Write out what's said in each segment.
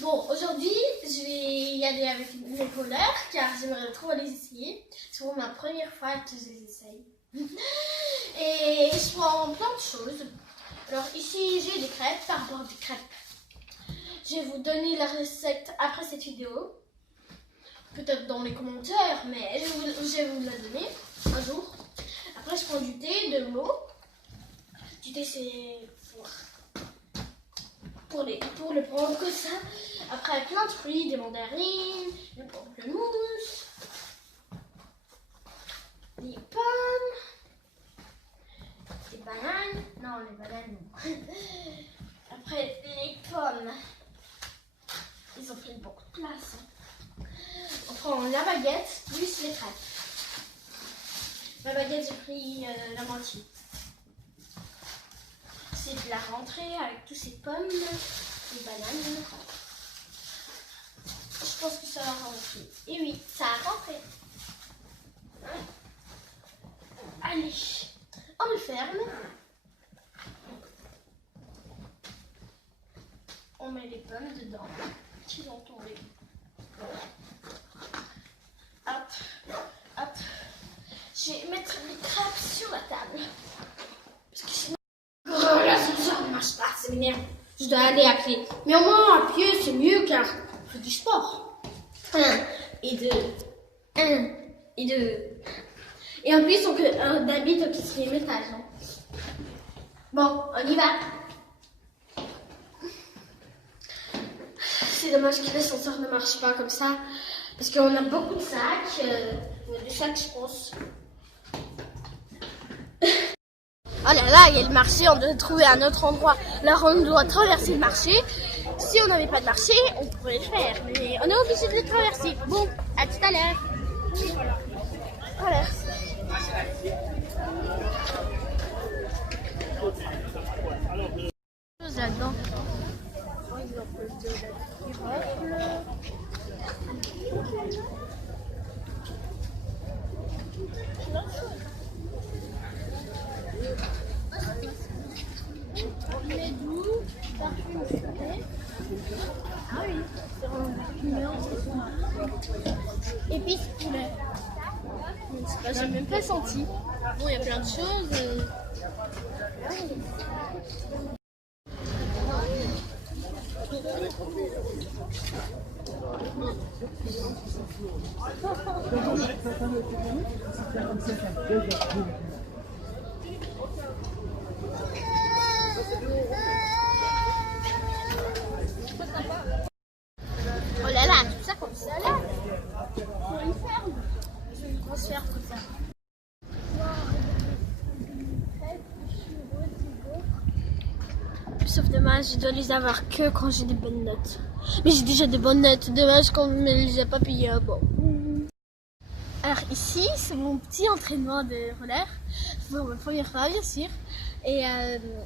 Bon, aujourd'hui, je vais y aller avec mes rollers car j'aimerais trop les essayer. C'est vraiment ma première fois que je les essaye. Et je prends plein de choses. Alors ici, j'ai des crêpes, par rapport à des crêpes. Je vais vous donner la recette après cette vidéo. Peut-être dans les commentaires, mais je vais vous la donner un jour. Après, je prends du thé, de l'eau. Du thé, c'est pour le prendre comme ça. Après, plein de fruits, des mandarines, des pamplemousses, des pommes, des bananes. Non, les bananes, non. Après, les pommes, ils ont pris beaucoup de place. On prend la baguette plus les crêpes. La baguette, j'ai pris la moitié. C'est de la rentrée avec tous ces pommes, les bananes. Je pense que ça va rentrer. Et oui, ça a rentré. Allez, on le ferme. On met les pommes dedans qui vont tomber. Hop, hop. Je vais mettre les crêpes sur la table. Parce que sinon, ça ne marche pas, ça m'énerve. Je dois aller à pied. Mais au moins, à pied, c'est mieux car je fais du sport. 1 et 2. 1 et 2. Et en plus, on habite au 4e étage. Hein. Bon, on y va. C'est dommage que l'ascenseur ne marche pas comme ça. Parce qu'on a beaucoup de sacs. Des sacs, je pense. Oh là là, il y a le marché, on doit trouver un autre endroit. Là, on doit traverser le marché. Si on n'avait pas de marché, on pourrait le faire. Mais on est obligé de le traverser. Bon, à tout à l'heure. Voilà. Là-dedans. Par exemple, de la girofle. Lait doux, parfum sucré. Ah oui, c'est vraiment parfumeur. Épices poulet. Je sais pas, j'ai même pas senti. Bon, il y a plein de choses. Oh là là, tout ça comme ça là. Pour une ferme. C'est une grosse ferme comme ça. Sauf dommage, je dois les avoir que quand j'ai des bonnes notes. Mais j'ai déjà des bonnes notes. Dommage qu'on ne me les a pas payées. Bon. Alors ici, c'est mon petit entraînement de roller. C'est pour ma première fois, bien sûr. Et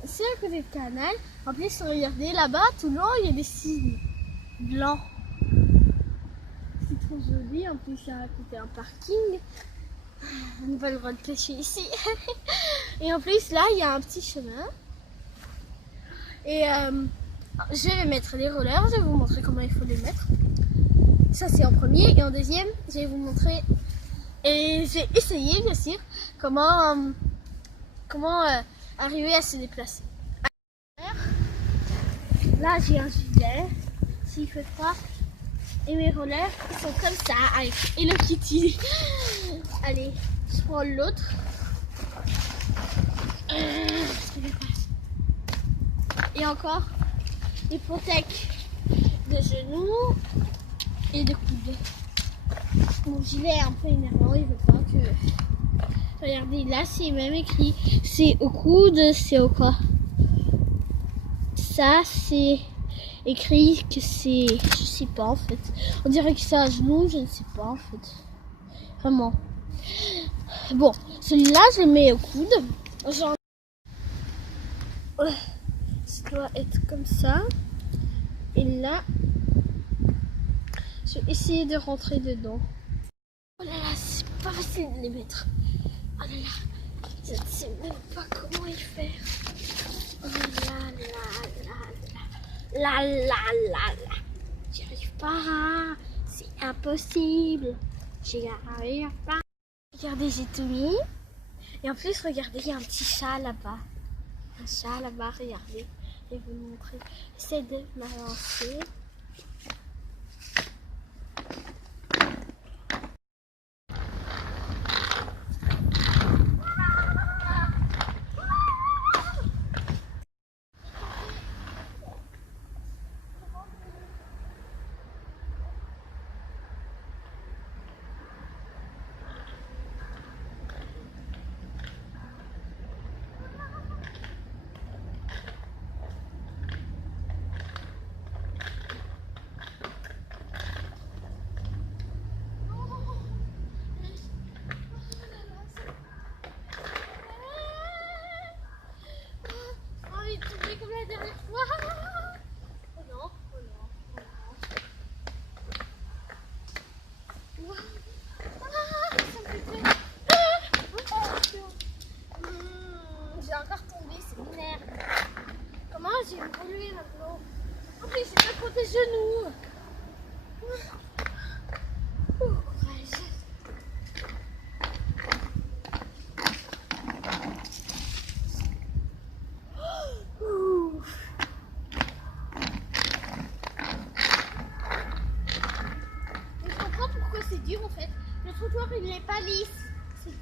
c'est à côté du canal. En plus, regardez là-bas, tout le long, il y a des signes blancs. C'est trop joli. En plus, il y a à côté un parking. On n'a pas le droit de pêcher ici. Et en plus, là, il y a un petit chemin. Et je vais mettre les rollers. Je vais vous montrer comment il faut les mettre. Ça, c'est en premier. Et en deuxième, je vais vous montrer... Et j'ai essayé, bien sûr, comment arriver à se déplacer. Là, j'ai un gilet, s'il fait froid. Et mes rollers, ils sont comme ça, avec Hello Kitty. Allez, je prends l'autre. Et encore, les protèques de genoux et de coudes. Mon gilet est un peu énervant, il veut pas que... Regardez, là c'est même écrit, c'est au coude, c'est au corps. Ça c'est écrit que c'est... Je sais pas en fait. On dirait que c'est à genoux, je ne sais pas en fait. Vraiment. Bon, celui-là je le mets au coude. Genre... Ça doit être comme ça. Et là... Je vais essayer de rentrer dedans. Oh là là, c'est pas facile de les mettre. Oh là là, je ne sais même pas comment y faire. Oh là là là là là là là là. pas. C'est impossible. J'y arrive pas. Regardez, j'ai tout mis. Et en plus, regardez, il y a un petit chat là-bas. Un chat là-bas, regardez. Je vais vous montrer. J'essaie de m'avancer. Comme la dernière fois. Oh non, oh non, oh non. Ah, ça me fait peur. J'ai encore tombé, c'est une merde. Comment j'ai me relever maintenant? En plus, j'ai pas protégé genoux. Courage. C'est dur en fait. Le trottoir il n'est pas lisse. C'est dur.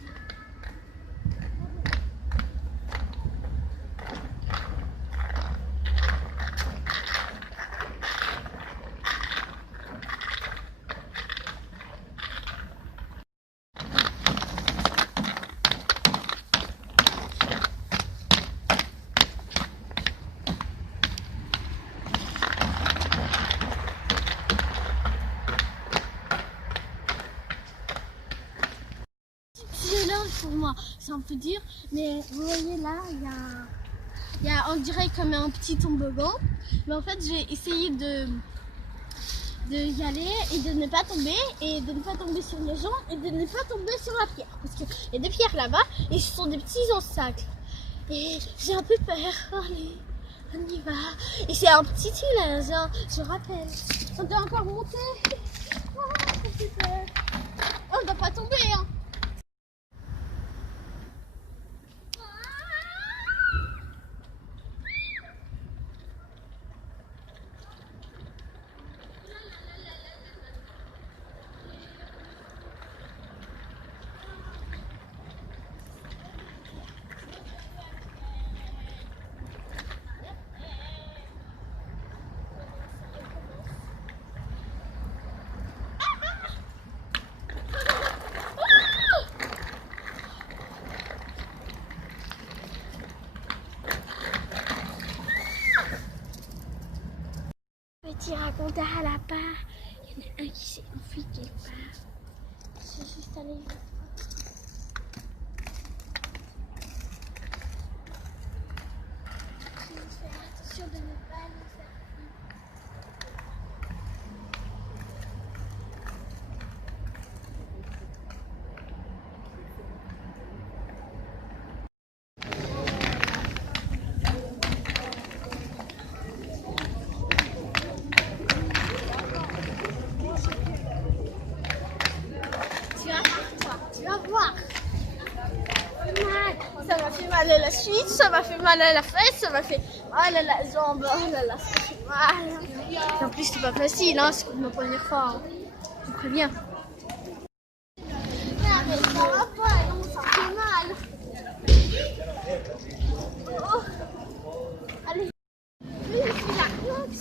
Pour moi, c'est un peu dur, mais vous voyez là, il y a on dirait comme un petit toboggan, mais en fait j'ai essayé de y aller et de ne pas tomber, et de ne pas tomber sur les gens, et de ne pas tomber sur la pierre, parce qu'il y a des pierres là-bas et ce sont des petits obstacles et j'ai un peu peur. Allez, on y va, et c'est un petit tunnel, hein, je rappelle, on doit encore monter. Oh, ça fait peur. Oh, on ne doit pas tomber, hein. Petit raconteur là-bas, il y en a un qui s'est enfui quelque part. Je suis juste allée. Je vais faire attention de ne pas le faire. Tu vas voir. Ça m'a fait mal à la suite, ça m'a fait mal à la fesse, ça m'a fait mal à la jambe. Oh là là, ça fait mal. Et en plus, c'est pas facile, hein, c'est comme ma première fois. Hein. Je vous préviens. Non, mais ça va pas, non, ça fait mal. Oh. Allez. Oui, c'est la Knox.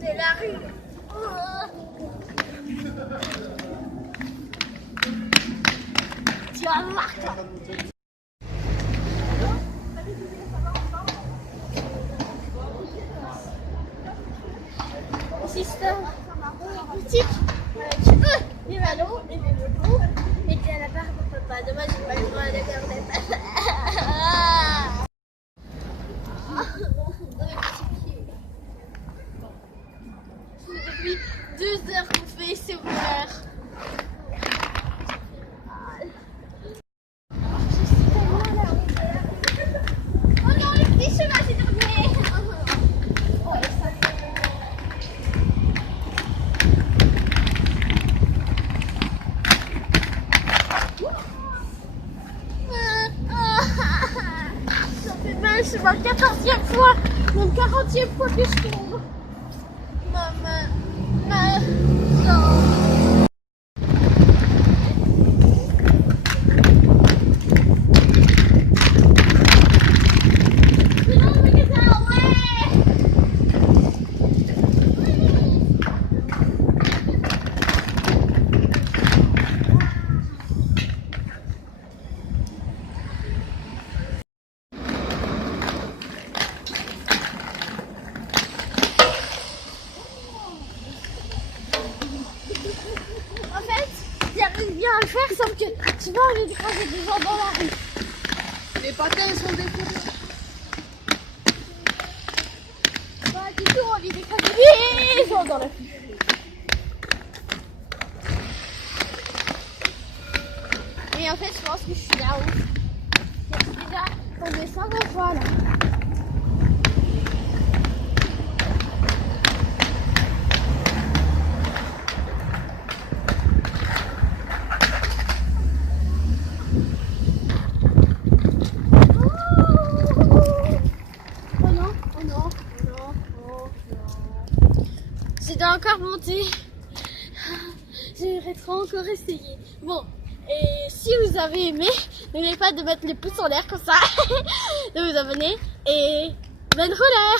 C'est la rue. Oh. Tu vas voir, toi. Système boutique avec des ballons et des logos et qui à la part de papa. Dommage, j'ai pas le droit de garder. Depuis 2 heures qu'on fait, c'est ouvert. c'est ma 14e fois, même 40e fois que je tombe. Non. En fait, j'arrive bien à le faire, sauf que tu vois, on est écraser des gens dans la rue. Les patins sont décollés. Pas du tout envie d'écraser des gens dans la rue. Et en fait, je pense que je suis là-haut. Je suis déjà tombée 5 fois là. Je dois encore monter. J'aimerais trop encore essayer. Bon, et si vous avez aimé, n'oubliez pas de mettre les pouces en l'air comme ça, de vous abonner et bonne rouleur.